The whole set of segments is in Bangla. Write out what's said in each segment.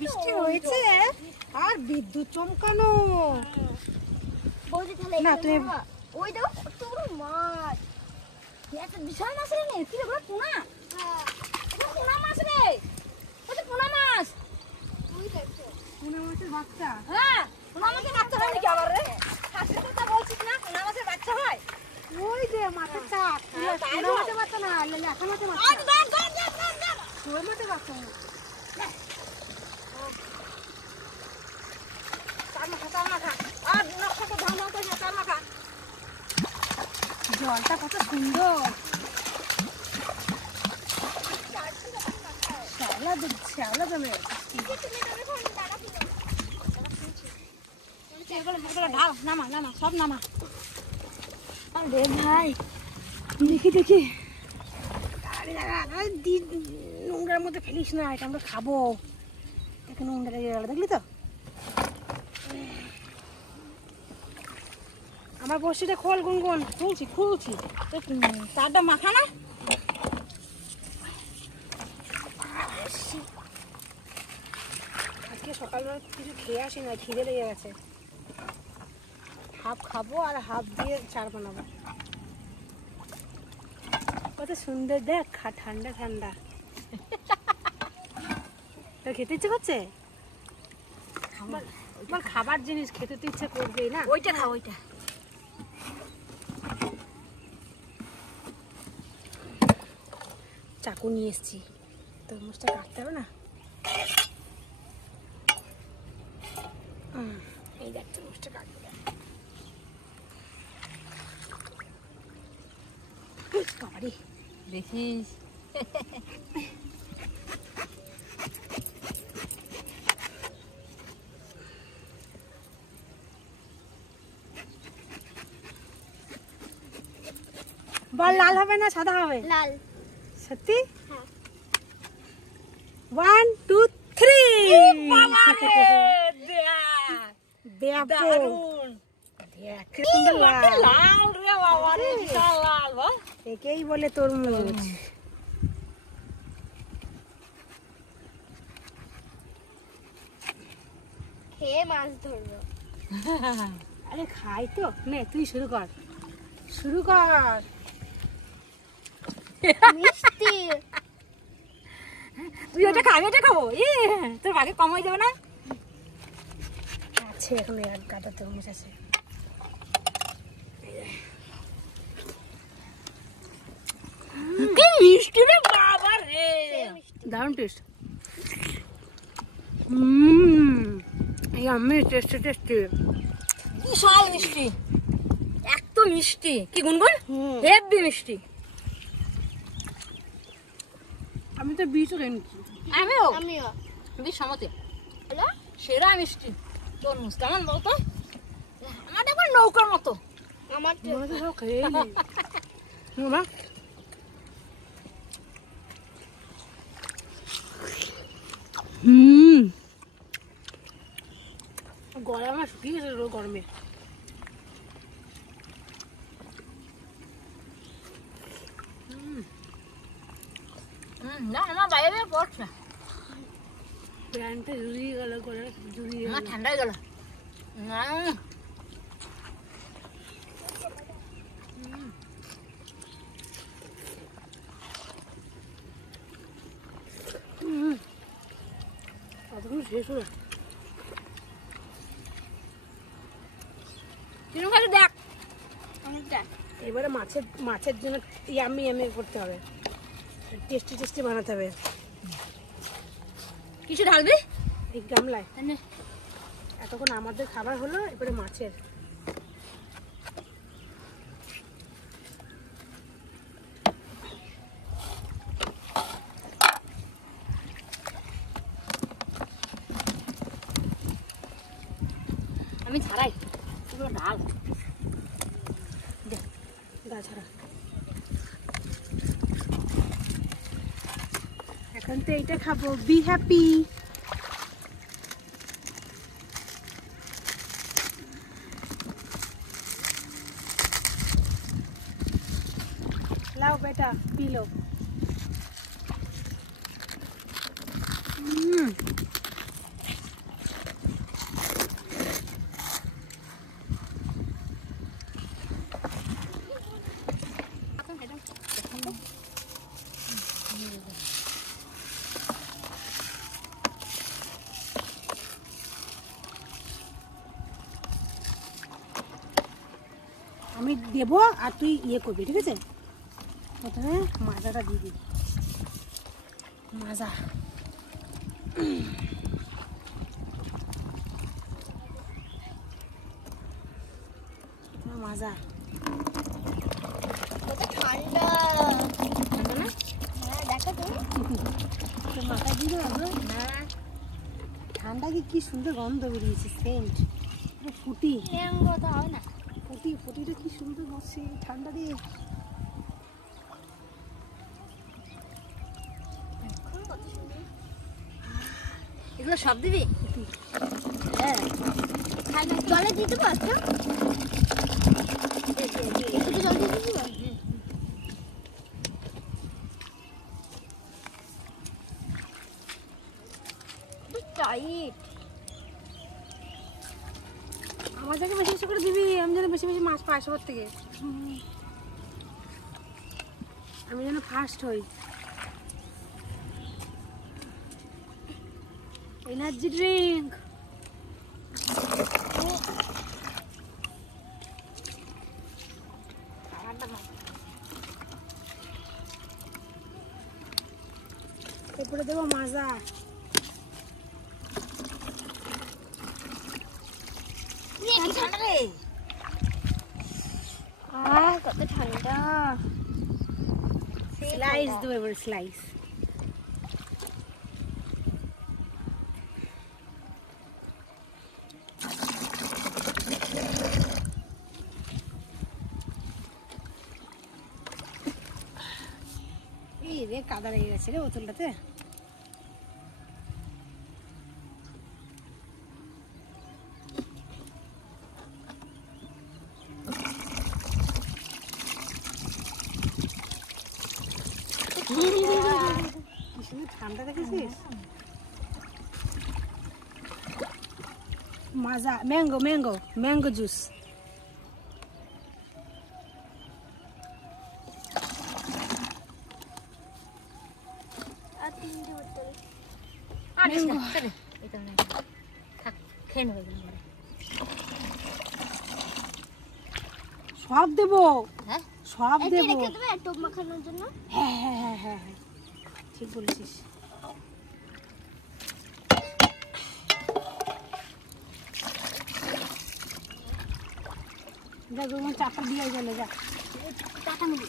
বৃষ্টি হয়েছে আর বিদ্যুৎ চমকানো না তুই ওই দেখো কত বড় মাছ একটা বিশাল মাছ রে কি রে বড় পোনা পোনা মাছ রে কত পোনা মাছ তুই দেখছো পোনা মাছের বাচ্চা হ্যাঁ পোনা মাছের বাচ্চা হয় নাকি আবার রে হাসির কথা বলছিস না পোনা মাছের বাচ্চা হয় ওই যে মাছের চাক পোনা মাছের বাচ্চা না লেখা মাছের বাচ্চা তোর মাছের বাচ্চা জলটা কত সুন্দর শ্যাওলা জমে ঢাল নামা নামা সব নামা আরে ভাই দেখি দেখি নোংরার মধ্যে ফেলিস না, এটা আমরা খাবো। দেখে নোংরা লেগে গেল, দেখলি তো? আমার বড়শিটা খোল গুনগুন। খুলছি খুলছি, তারটা মাখা না। আজকে সকালবেলা কিছু খেয়ে আসি না, খিদে লেগে গেছে। হাফ খাবো আর হাফ দিয়ে চার বানাবো। কত সুন্দর দেখ, ঠান্ডা ঠান্ডা। তোর খেতে ইচ্ছে করছে? আমার খাবার জিনিস খেতে তো ইচ্ছে করবেই না। ওইটা খা, ওইটা। চাকু নিয়ে এসছি, তরমুজটা কাটতে হবে না। এই দেখ তরমুজটা কাটবো। বাবারে দেখিস বল, লাল হবে না সাদা হবে? লাল। সত্যি? 1 2 3। একেই বলে তরমুজ। খেয়ে মাছ ধরবো। আরে খাই তো, নে তুই শুরু কর, শুরু কর। মিষ্টি। তুই ওটা খাবি, এটা খাবো। তোর ভাগে কম হয়ে যাবে না? আছে এখন এক গাদা তরমুজ আছে। কি মিষ্টি রে বাবা রে, দারুণ টেস্ট। এই আমি টেস্টি টেস্টি, বিশাল মিষ্টি, এত মিষ্টি। কি গুনগুন, হেভি মিষ্টি। আমি তো বীজও কিনছি। আমিও বিশ সমতে সেরা মিষ্টি তরমুজ। কেমন বলতো? আমার দেখো নৌকার মতো। আমার সব খেয়ে বাবা। গলা আমার শুকিয়ে গেছে গরমে। না আমার বাইরে পড়ছে, প্যান্টটা জুড়িয়ে গেল, গলা জুড়িয়ে গেল। ঠান্ডা হয়ে গেল। কতক্ষণ শেষ হলো? দেখ এবারে মাছের জন্য ইয়ামি ইয়ামি করতে হবে, টেস্টি টেস্টি বানাতে হবে। কিছু ঢালবি এই গামলায়। এতক্ষণ আমাদের খাবার হলো, এবারে মাছের। আমি ছাড়াই পুরো ডাল গা ছাড়া। এখন তো এইটা খাবো, বি হ্যাপি। লাও বেটা পি লো। আমি দেবো আর তুই ইয়ে করবি, ঠিক আছে? প্রথমে মাজাটা দিয়ে দিবি, মাজা। মাজা ঠান্ডা ঠান্ডা না? হ্যাঁ দেখো তো তোর মাথায় দিয়ে দেবো? হ্যাঁ, ঠান্ডা কি সুন্দর গন্ধ বেরিয়েছে, সেন্ট পুরো ফুটি। ম্যাঙ্গো তো হয় না, ফুটিটা কি সুন্দর বসছে ঠান্ডা দিয়ে। এগুলো সব দিবি? হ্যাঁ জলে দিয়ে দেবো। আচ্ছা একটু জল দিয়ে দিবি। টাইট আমার যাকে বেশি বেশি করে দিবি, আমি যেন বেশি বেশি মাছ পাই সবার থেকে, আমি যেন ফার্স্ট হই। Energy drink. এরপরে দেবো মাজা। ঠান্ডা রে, কত ঠান্ডা। স্লাইস দেবো এবার, স্লাইস। এই রে কাদা লেগে গেছে রে বোতলটাতে। ঠান্ডা দেখেছিস? মাজা, ম্যাঙ্গো জুস। আর তিনটে বোতল সব দেবো, হ্যাঁ সব দেবো। রেখে দেবে টোপ মাখানোর জন্য। হ্যাঁ হ্যাঁ হ্যাঁ হ্যাঁ হ্যাঁ, ঠিক বলেছিস। যা গরম চাপা দিয়ে গেল, যা টাকা মিলি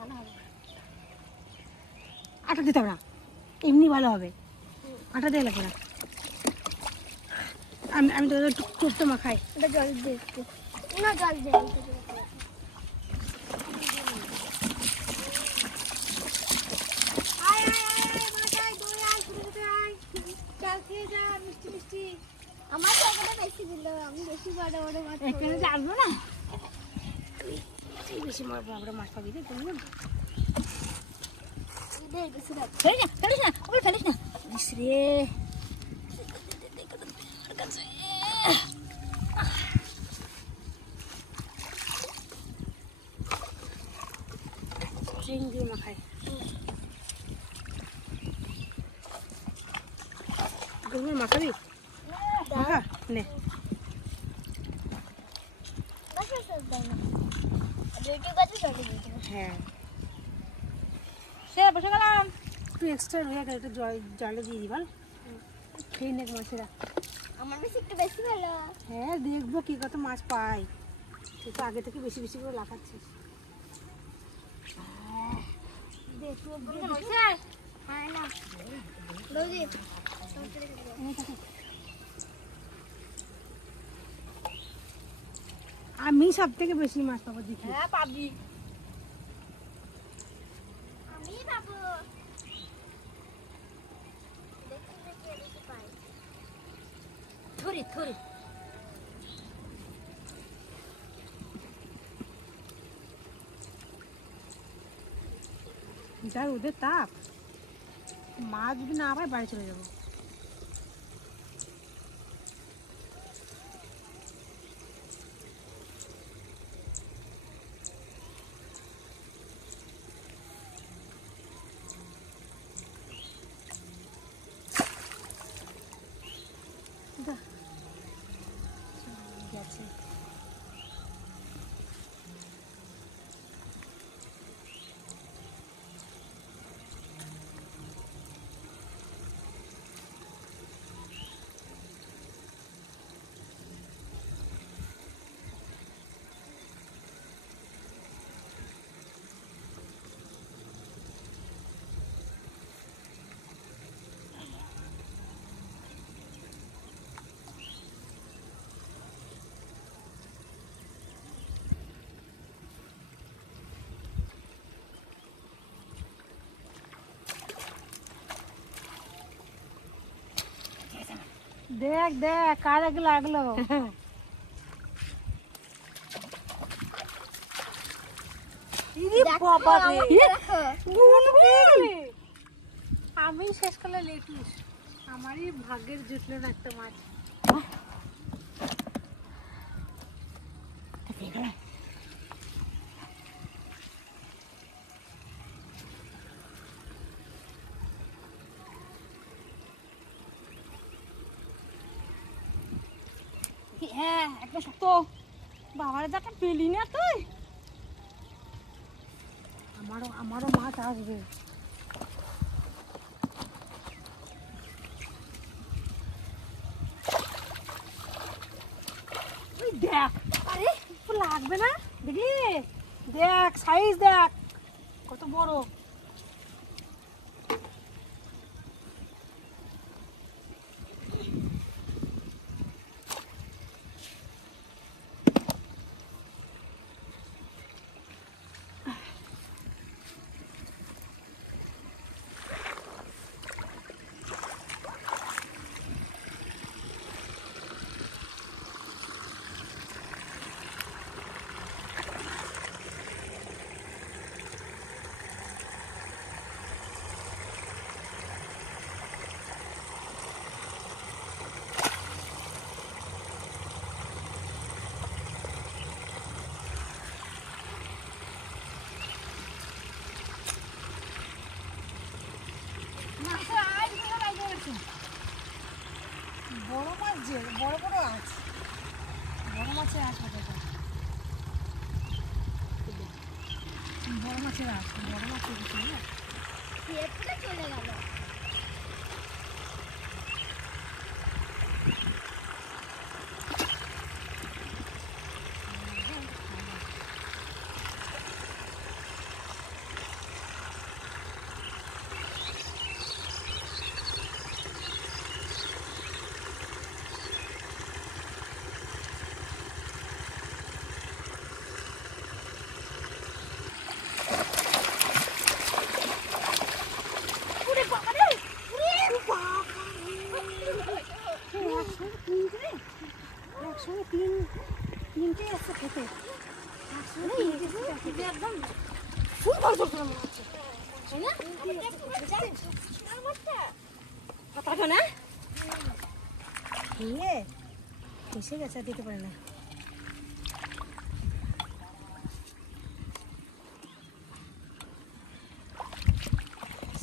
ভালো হবে। আটা দিতে হবে না, এমনি ভালো হবে, আটা দিয়ে লাগবে না। আমি তো টোপটা মাখাই। ওটা জল দিয়ে একটু, না জল দিয়ে আমার টাকাটা বেশি দিল, আমি বেশি বড় বড় মাছ এখানে যে আসবো না, তুই বেশি বড় মাছ পাবি রে তুমি। ফেলিস না ওগুলো ফেলিস না। ইস রে ট্রেন দিয়ে মাখাই। গরমে মাখাবি, মাখা নে। হ্যাঁ সে বসে গেলাম। একটু এক্সট্রা হয়ে গেল, একটু জলে দিয়ে দিই বল, খেয়ে নেক মাছেরা। আমার বেশি একটু বেশি ভালো। হ্যাঁ দেখবো কি কত মাছ পাই, তুই তো আগে থেকে বেশি বেশি করে লাফাচ্ছিস। আমি সব থেকে বেশি মাছ পাবো দেখি। হ্যাঁ পাবি, আমি পাবো। ধরে যাই ওদের তাপ, মাছ যদি না পাই বাড়ি চলে যাবো। গেছে দেখ দেখ কার আগে লাগলো। আমি শেষ করলে লেটুস, আমারই ভাগ্যের জুটলো না একটা মাছ। হ্যাঁ একদম শক্ত। বাবারে যাকে পেলি না তুই। আমারও মাছ আসবে। ওই দেখ, আরে লাগবে না দেখি, দেখ সাইজ দেখ কত বড়। বড় মাছ যে বড় বড় আঁচ, বড় মাছের আঁচ হবে এটা। বড় মাছের আঁচ, বড় মাছের কিছু না। চলে গেল। একসঙ্গে তিনটে আসছে খেতে, একদম সুন্দর করে মনে হচ্ছে তাই না? খেয়ে এসে গেছে, আর দিতে পারে না।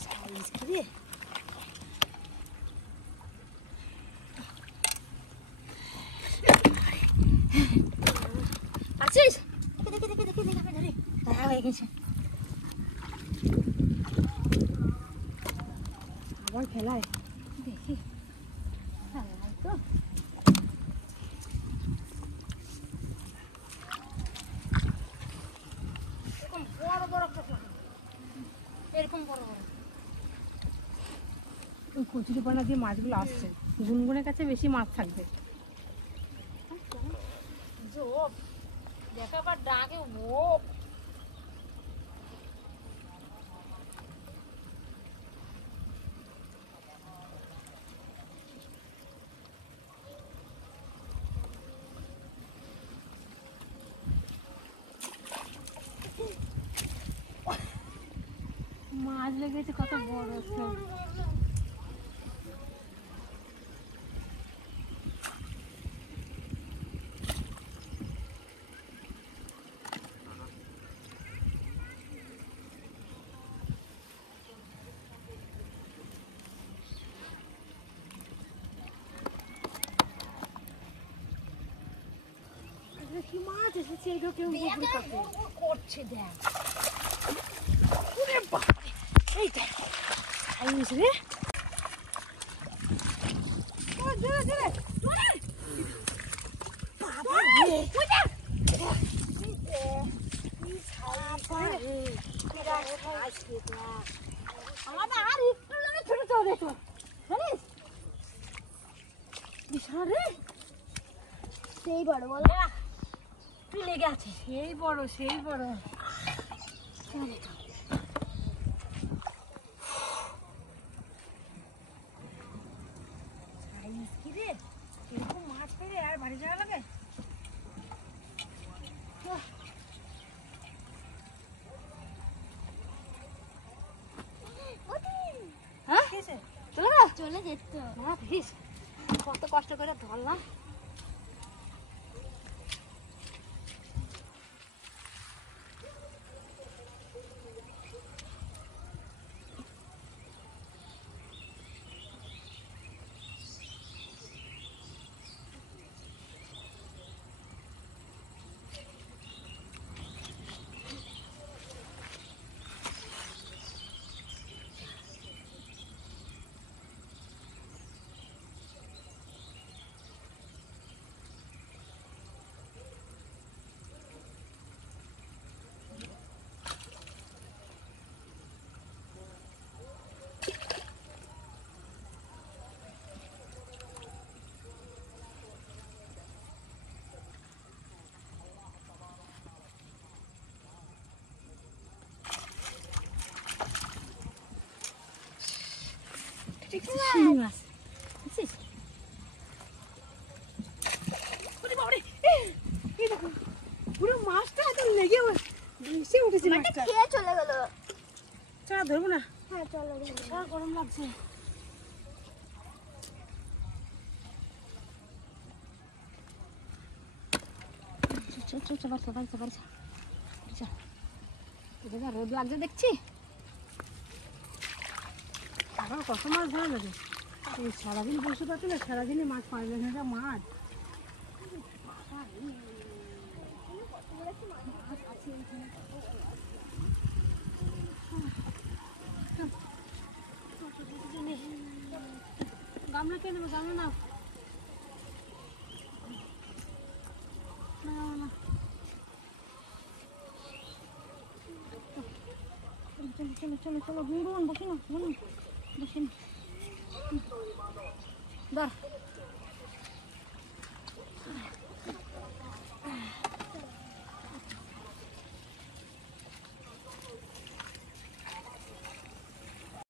সাইজ কি রে, আছিস? তারা হয়ে গেছে আবার ফেলায়। দেখি তো এরকম বড় বড় এরকম বড় বড় ওই কচুরিপানা দিয়ে মাছগুলো আসছে, গুনগুনের কাছে বেশি মাছ থাকবে। জোক দেখা আবার ডাকে ও মাছ লেগেছে কত বড় একটা। কি মাছ এসেছে এটা কেউ বুঝতে পারছে করছে দেখ এই দেখ আইস রে ও জোরে জোরে বাবা রে ওই দেখ এই ছাড়া রে কেডা খাইছে না আমাদের আর একটু লাগে ছোট ছোট দেখো জানিস বিশাল রে সেই বড় বল তুই লেগে আছে সেই বড় সেই বড় কি রে এরকম মাছ পেরে আর বাড়ি যাওয়া লাগে হ্যাঁ চলে যেত না দেখিস কত কষ্ট করে ধরলাম শিঙি মাছ বুঝছিস পুরো মাছটা এত লেগে ভেসে উঠেছে মাছটা খেয়ে চলে গেল চা ধরবো না হ্যাঁ চলো গরম লাগছে রোদ লাগছে দেখছি এখন কত মাছ ধরা লাগে এই সারাদিন বসে পাচ্ছি না সারাদিনে মাছ পারবে না যা মাছ গামলা কে নেবো গামলা নাও চলো চলো চলো চলো বসি না